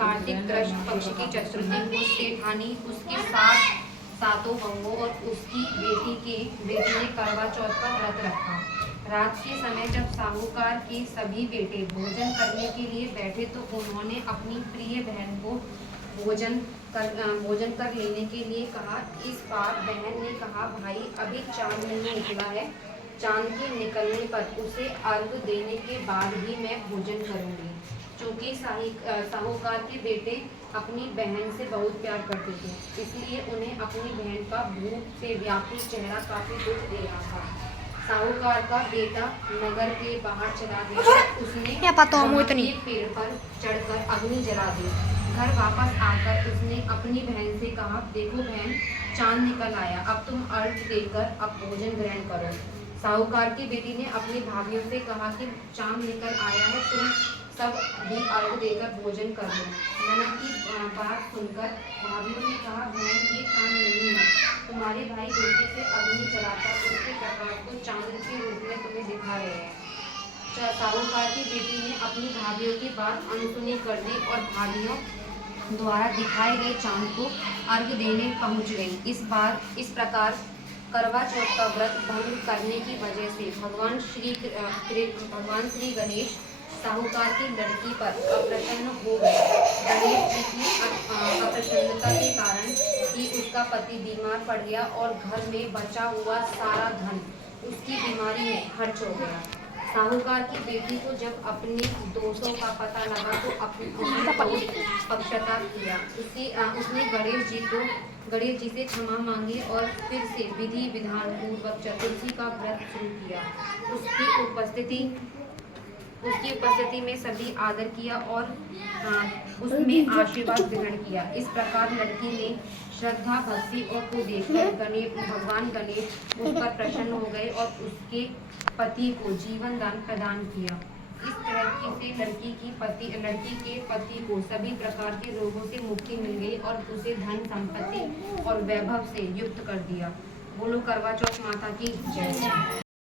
कार्तिक कृष्ण पक्ष की चतुर्थी को सेठानी उसके सातों बहुओं और उसकी बेटी ने करवा चौथ का व्रत रखा। रात के समय जब साहूकार के सभी बेटे भोजन करने के लिए बैठे तो उन्होंने अपनी प्रिय बहन को भोजन कर लेने के लिए कहा। इस बार बहन ने कहा, भाई अभी चांद नहीं निकला है, चांद के निकलने पर उसे अर्घ देने के बाद ही मैं भोजन करूंगी। चूंकि साहूकार के बेटे अपनी बहन से बहुत प्यार करते थे, इसलिए उन्हें अपनी बहन का भूख से व्याकुल चेहरा काफी दुख दे रहा था। साहूकार का बेटा नगर के बाहर चला गया। उसने के पेड़ पर चढ़कर अग्नि जला दी। घर वापस आकर उसने अपनी बहन से कहा, देखो बहन, चांद निकल आया, अब तुम अर्घ देकर अब भोजन ग्रहण करो। साहूकार की बेटी ने अपनी भाभीयों से कहा कि चांद निकल आया है, तुम सब भी अर्घ देकर भोजन कर लो। ननद की बात सुनकर भाभीयों ने कहा, बहन ये चांद नहीं है, तुम्हारे भाई रोटी से अग्नि जलाकर उसके प्रकाश को चांद के रूप में तुम्हें दिखा रहे हैं। साहूकार की बेटी ने अपनी भाभीयों की बात अनसुनी कर दी और भाभीयों द्वारा दिखाए गए चांद को अर्घ देने पहुंच गई। इस प्रकार करवा चौथ का व्रत भंग करने की वजह से भगवान श्री गणेश साहूकार की लड़की पर अप्रसन्न हो गए। गणेश जी की अप्रसन्नता के कारण ही उसका पति बीमार पड़ गया और घर में बचा हुआ सारा धन उसकी बीमारी में खर्च हो गया। साहूकार की बेटी को जब अपने दोषों का पता लगा तो उसने पश्चाताप किया। उसने गणेश जी से क्षमा मांगी और फिर से विधि विधान पूर्वक चतुर्थी का व्रत शुरू किया। उसकी उपस्थिति में सभी आदर किया और उसमें आशीर्वाद ग्रहण किया। इस प्रकार लड़की ने श्रद्धा भक्ति और को देखकर भगवान गणेश उस पर प्रसन्न हो गए और उसके पति को जीवन दान प्रदान किया। इस तरह से लड़की के पति को सभी प्रकार के रोगों से मुक्ति मिल गई और उसे धन संपत्ति और वैभव से युक्त कर दिया। बोलो करवा चौथ माता की जय।